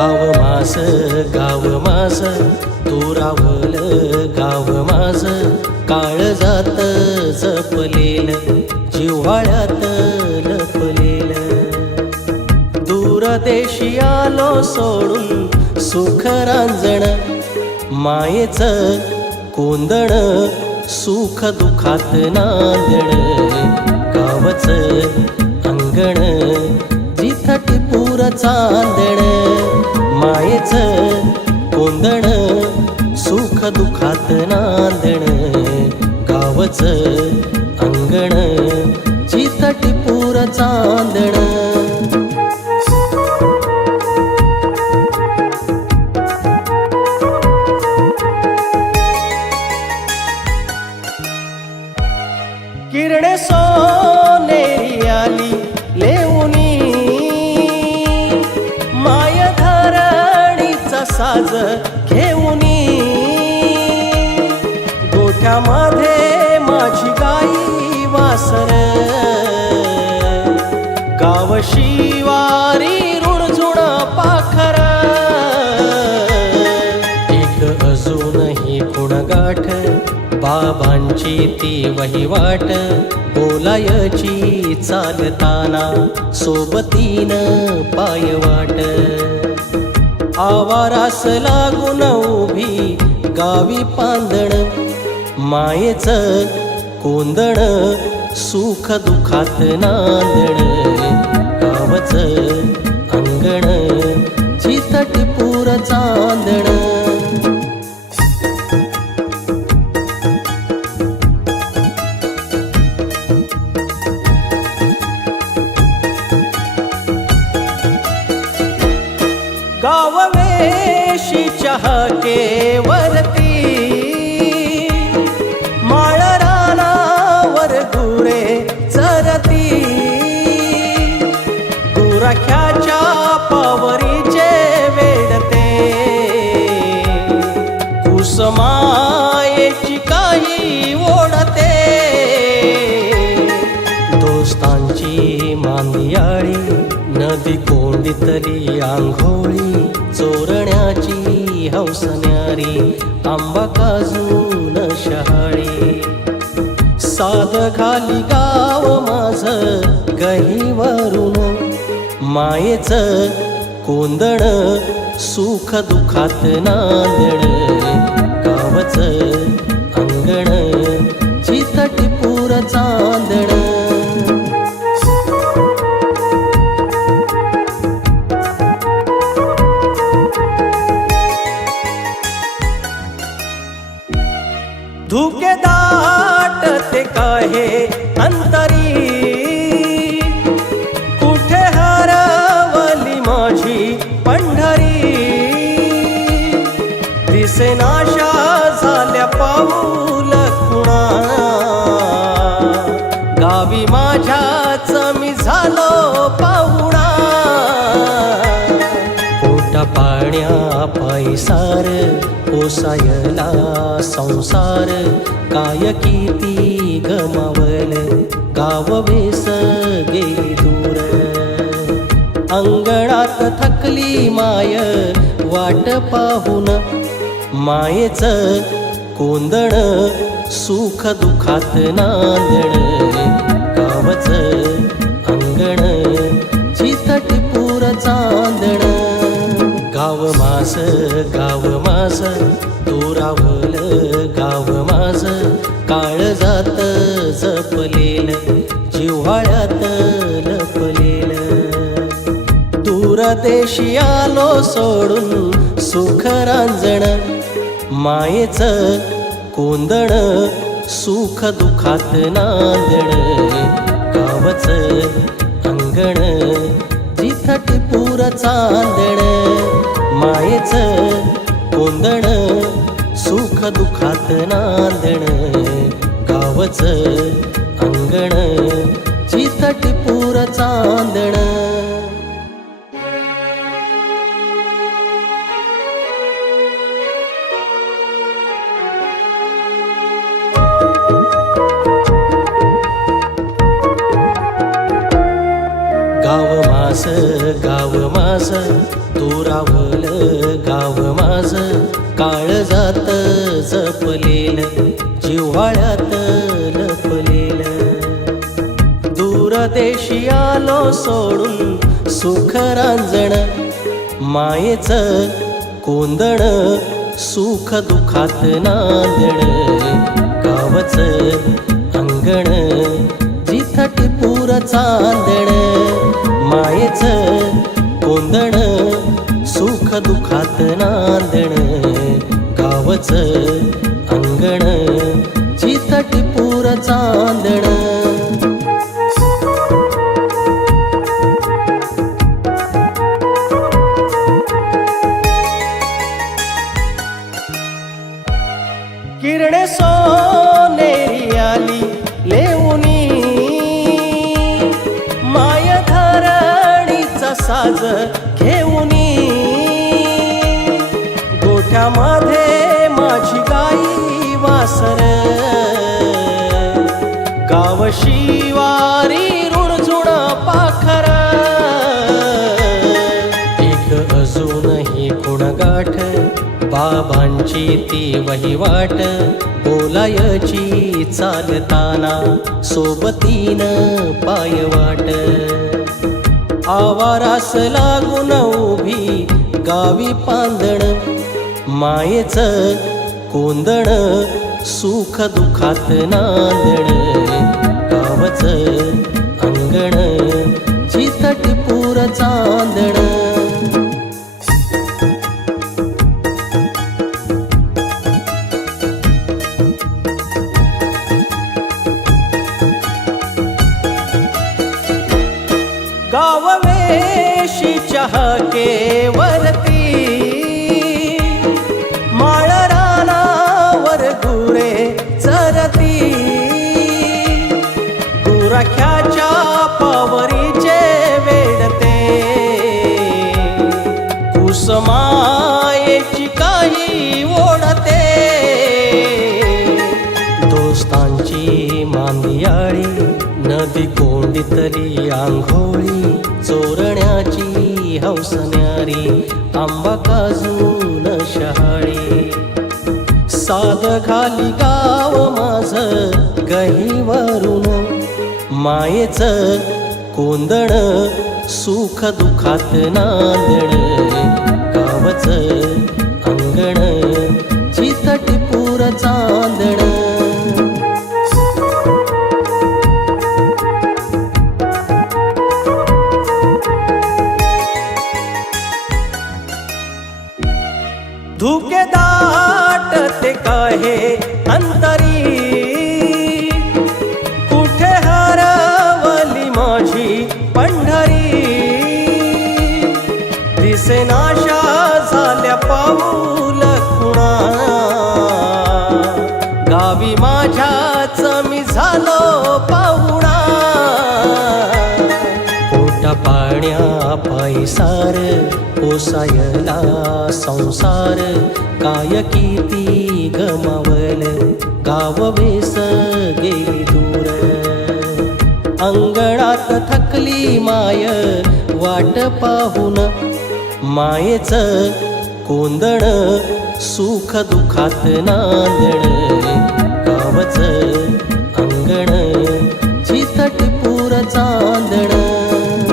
गाव माझ दुरावल गाव माझ काळजात जपलेल जिव्हाळ्यात लपलेल दूरदेशी आलो सोडून सुख रांजण मायेचं कोंदण सुख दुखात नांदण गावचं अंगण जिथं टिपूर चांदण मायेचं कोंदण सुख दुखात नांदण गावचं अंगण जिथं टिपूर चांदण किरणे सोनेरी आली लेऊनी माय धरणीचा साज घेऊनी गोठ्यामध्ये माझी गाई वासर गाव शिवारी रुणझुण पाखर एक अजूनही गुणगाठ बाबांची ती वहिवाट बोलायची चालताना सोबतीन पायवाट आवारास लागून उभी गावी पांदण मायेचं कोंदण सुख दुखात नांदण गावचं अंगण जिथं टिपूर चांदण गाव वेशीच्या हाकेवरती माळ रानावर गुरे चरती गुराख्याच्या पावरीचे वेडते कुसमायेची काही ओढते दोस्तांची मांदियाळी नदी कोंडीतली आंघोळी चोरण्याची हौसन्यारी आंबा काजून शहाळी साध खाली गाव माझ गहीवरून मायेचं कोंदण सुख दुखात नांदण गावचं अंगण जिथं टिपूर चांदण धुके दाटते काहे अंतरी कुठे हरवली माझी पंढरी दिसेनाशा झाल्या पाऊल खुणा गावी माझ्याच मी झालो पाहुणा पोटा पाण्या पैसार ओसायला संसार काय किती गमावल गाव वेस गेली दूर अंगणात थकली माय वाट पाहून मायेचं कोंदण सुख दुखात नांदण गावचं अंगण जिथं टिपूर चांदण गाव माझ दुरावल गाव माझ काळजात जपलेल जिव्हाळ्यात लपलेल दूरदेशी आलो सोडून सुख रांजण मायेचं कोंदण सुख दुखात नांदण गावचं अंगण जिथं टिपूर चांदण मायेचं कोंदण सुख दुखात नांदण गावचं अंगण जिथं टिपूर चांदण गाव माझ दुरावल गाव माझ काळजात जपलेल जिव्हाळ्यात लपलेल दूरदेशी आलो सोडून सुख रांजण मायेचं कोंदण सुख दुखात नांदण गावचं अंगण जिथं टिपूर चांदण मायेचं कोंदण सुख दुखात नांदण गावचं अंगण जिथं टिपूर चांदण किरणे सोनेरी आली लेऊनी माय धरणीचा साज घेऊनी गोठ्यामध्ये माझी गाई वासर गाव शिवारी रुणझुण पाखर एक अजूनही गुणगाठ बाबांची ती वहिवाट बोलायची चालताना सोबतीन पायवाट आवारास लागून उभी गावी पांदण मायेचं कोंदण सुख दुखात नांदण गावचं अंगण जिथं टिपूर चांदण गाव वेशीच्या हाकेवरती माळ रानावर गुरे चरती गुराख्याच्या पावरीचे वेडते कुसमायेची काही ओढते दोस्तांची मांदियाळी नदी कोंडीतली आंघोळी चोरण्याची हौसन्यारी आंबा काजून शहाळी साध घाली गाव माझ गहीवरून मायेचं कोंदण सुख दुखात नांदण गावचं अंगण जिथं टिपूर चांदण धुके दाटते काहे अंतरी कुठे हरवली माझी पंढरी दिसेनाशा झाल्या पाऊल खुणा गावी माझ्याच मी झालो पाहुणा पोटा पाण्या पैसार पोसायला संसार काय किती गमावल गाव वेस गेली दूर अंगणात थकली माय वाट पाहून मायेचं कोंदण सुख दुखात नांदण गावचं अंगण जिथं टिपूर चांदण